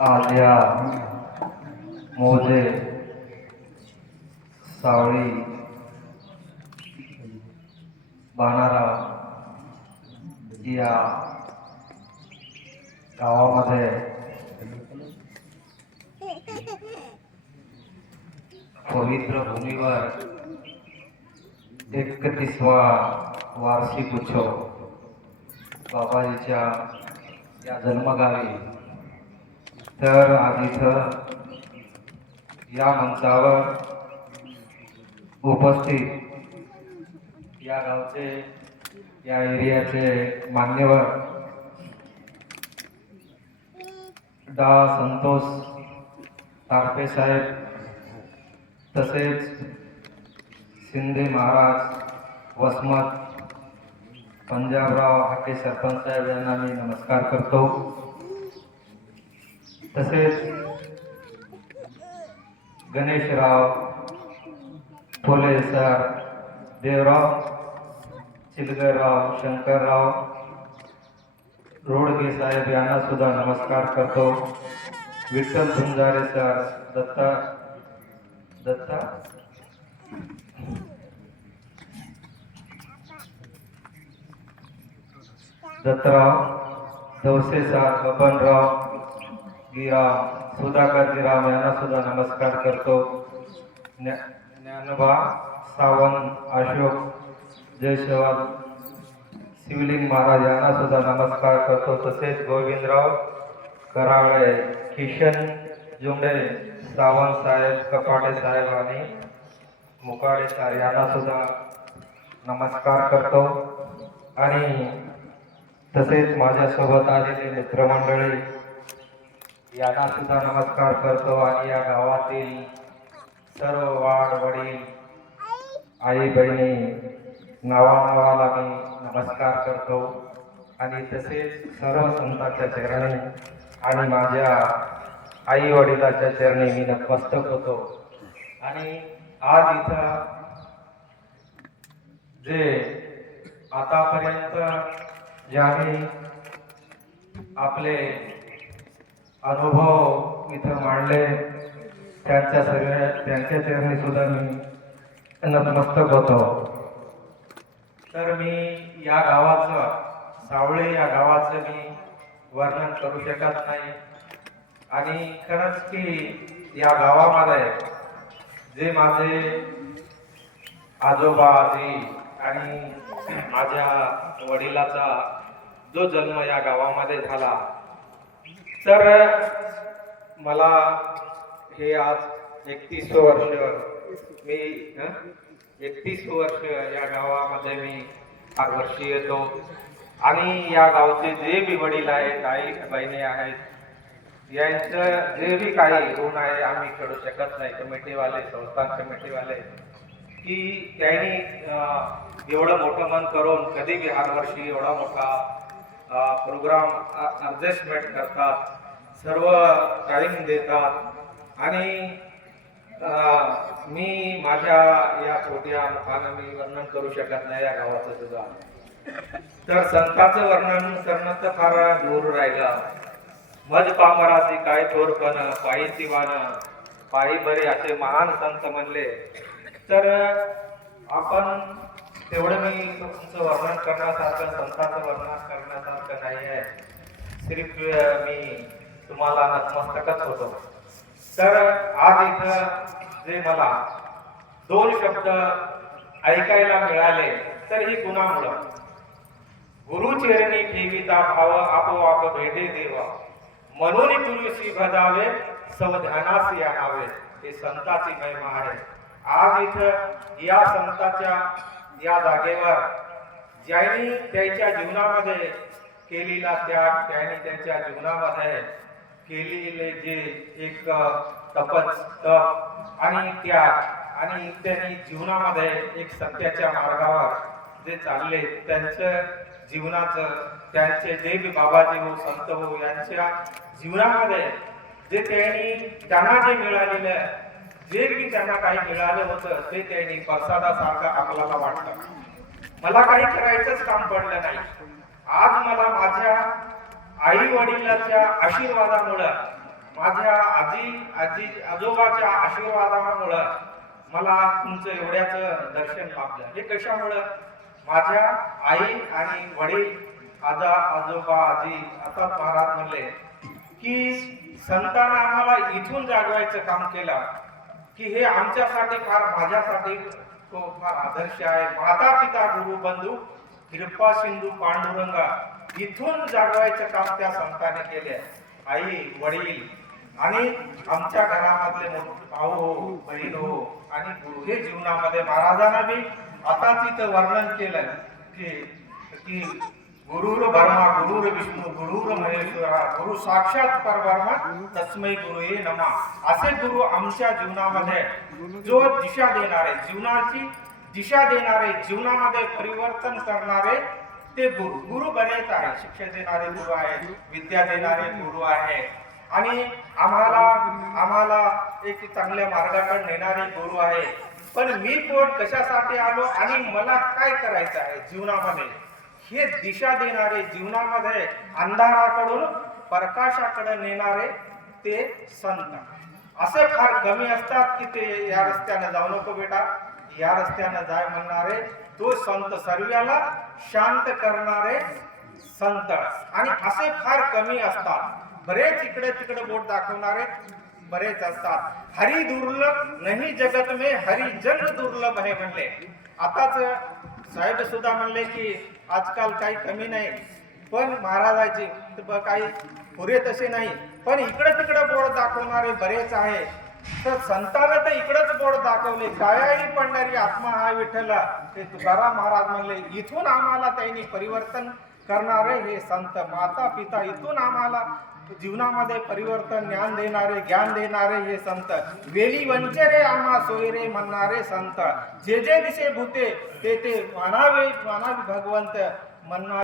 आज या मोजे सावळी बाणारा या गावामध्ये पवित्र भूमीवर 31वा वार्षिक उत्सव बाबाजीच्या या जन्मगावी। तर आज इथं या मंचावर उपस्थित या गावचे या एरियाचे मान्यवर डा संतोष तारपे साहेब, तसेच शिंदे महाराज वसमत, पंजाबराव हाके सरपंच साहेब यांना मी नमस्कार करतो। तसेच गणेशराव फुले सर, देवराव चिलगरराव, शंकरराव रोडगे साहेब यांना सुद्धा नमस्कार करतो। विठ्ठल झुंजारे सर, दत्ता दत्तराव दवसे सर, बबनराव गिराम, सुधाकर गिराम यांना सुद्धा नमस्कार करतो। ज्ञानोबा सावंत, अशोक जयसेवाल, शिवलिंग महाराज यांना सुद्धा नमस्कार करतो। तसेच गोविंदराव कराळे, किशन जुंडे, सावंत साहेब, कपाटे साहेब आणि मुकाडे साहेब यांना सुद्धा नमस्कार करतो। आणि तसेच माझ्यासोबत आलेले मित्रमंडळी यांना सुद्धा नमस्कार करतो। आणि या गावातील सर्व वाड वडील, आई बहिणी नावानावाला मी नमस्कार करतो। आणि तसेच सर्व संतांच्या चरणी आणि माझ्या आई वडिलाच्या चरणी मी नतमस्तक होतो। आणि आज इथं जे आतापर्यंत जे आम्ही आपले अनुभव इथं मांडले त्यांच्या चरणी सुद्धा मी नतमस्तक होतो। तर मी या गावाचं, सावळे या गावाचं मी वर्णन करू शकत नाही। आणि खरंच की या गावामध्ये जे माझे आजोबा आजी आणि माझ्या वडिलाचा जो जन्म या गावामध्ये झाला, तर मला हे आज 31 वर्ष मी 31 वर्ष या गावामध्ये मी हर वर्षी येतो। आणि या गावचे जे बी वडील आहेत, आई बहिणी आहेत, यांचं जे बी काही ऋण आहे आम्ही करू शकत नाही। कमिटीवाले, संस्थान कमिटीवाले, की त्यांनी एवढं मोठं मन करून कधी बी हर वर्षी एवढा मोठा प्रोग्राम ॲडजस्टमेंट करतात, सर्व टाईम देतात। आणि मी माझ्या या छोट्या मुखानं मी वर्णन करू शकत नाही या गावाचं सुद्धा। तर संतांचं वर्णन करणं तर फार दूर राहिलं। मज पामराची काय थोरपण, पायी शिवान पायी बरे असे महान संत म्हणले। तर आपण तेवढं मी तुमचं वर्णन करण्यासारखं, संतांचं वर्णन करण्यासारखं नाही आहे। सिर्फ मी तुम्हाला नतमस्तकच होतो। तर आज इथं जे मला 2 शब्द ऐकायला मिळाले, तर ही कुणामुळं? गुरुचरणी ठेविता भाव, आपोआप भेटे देवा, म्हणून तुलसी भजावे, सवध्यानासी आणावे। हे संताची महिमा आहे। आज इथं या संताच्या या जागेवर ज्यांनी त्यांच्या जीवनामध्ये केलेला त्याग, त्यांनी त्यांच्या जीवनामध्ये केलेले जे एक तप आणि त्याग, आणि त्यांनी जीवनामध्ये एक सत्याच्या मार्गावर जे चालले, त्यांचं जीवनाचं, त्यांचे जे बी बाबाजी हो, संत हो, यांच्या जीवनामध्ये जे त्यांना जे मिळालेलं, जे बी त्यांना काही मिळालं होतं, ते त्यांनी प्रसादासारखं आपल्याला वाटलं। मला काही करायचंच काम पडलं नाही। आज मला माझ्या आई वडिलांच्या आशीर्वादामुळं, माझ्या आजोबाच्या आशीर्वादामुळं मला तुमचं एवढ्याच दर्शन लाभलं. हे कशामुळं? माझ्या आई आणि वडील, आजोबा, आजी आता महाराज म्हणले की संतांना आम्हाला इथून जागवायचं काम केलं, की हे आमच्यासाठी फार, माझ्यासाठी तो फार आदर्श आहे. माता पिता गुरु बंधू कृपा सिंधू पांडुरंगा, इथून जागवायचं काम त्या संतांनी केले. आई वडील आणि आमच्या घरामधले भाऊ हो, बहीण हो आणि गुरु हे जीवनामध्ये महाराजांना बी आता तिथं वर्णन केलं की गुरुर ब्रह्मा गुरुर विष्णू गुरुर महेश्वरा गुरु साक्षात परब्रह्मा तस्मै गुरुये नमः. असे गुरु आमच्या जीवनामध्ये जो दिशा देणारे, जीवनाची दिशा देणारे, जीवनामध्ये परिवर्तन करणारे ते गुरु बरेच आहे. शिक्षा देणारे गुरु आहेत, विद्या देणारे गुरु आहे आणि आम्हाला एक चांगल्या मार्गाकडे नेणारे गुरु आहे. पण मी कोण, कशासाठी आलो आणि मला काय करायचं आहे जीवनामध्ये, हे दिशा देणारे, जीवनामध्ये अंधाराकडून प्रकाशाकडे नेणारे ते संत असे फार कमी असतात की ते या रस्त्याने जाऊ नको बेटा, या रस्त्याने जाय म्हणणारे तो संत, सर्वाला शांत करणारे संत. आणि असे फार कमी असतात. बरेच इकडे तिकडे बोट दाखवणारे बरेच असतात. हरी दुर्लभ नाही जगत में, हरी जन दुर्लभ आहे म्हणले. आताच साहेब सुद्धा म्हणले की आजकाल काही कमी नाही, पण महाराजाची काही पुरे तसे नाही, पण इकडे तिकडे बोर्ड दाखवणारे बरेच आहे. तर संतांना तर इकडेच बोर्ड दाखवले, कायाळी पंढरी आत्मा हा विठ्ठल, ते तुकाराम महाराज म्हणले इथून आम्हाला त्यांनी परिवर्तन करणारे हे संत, माता पिता इथून आम्हाला जीवनामध्ये परिवर्तन ज्ञान देणारे हे संत, वेली वंचरे आम्हा सोयरे म्हणणारे संत, जे जे दिसे भूते ते मानावे भगवंत म्हणणारे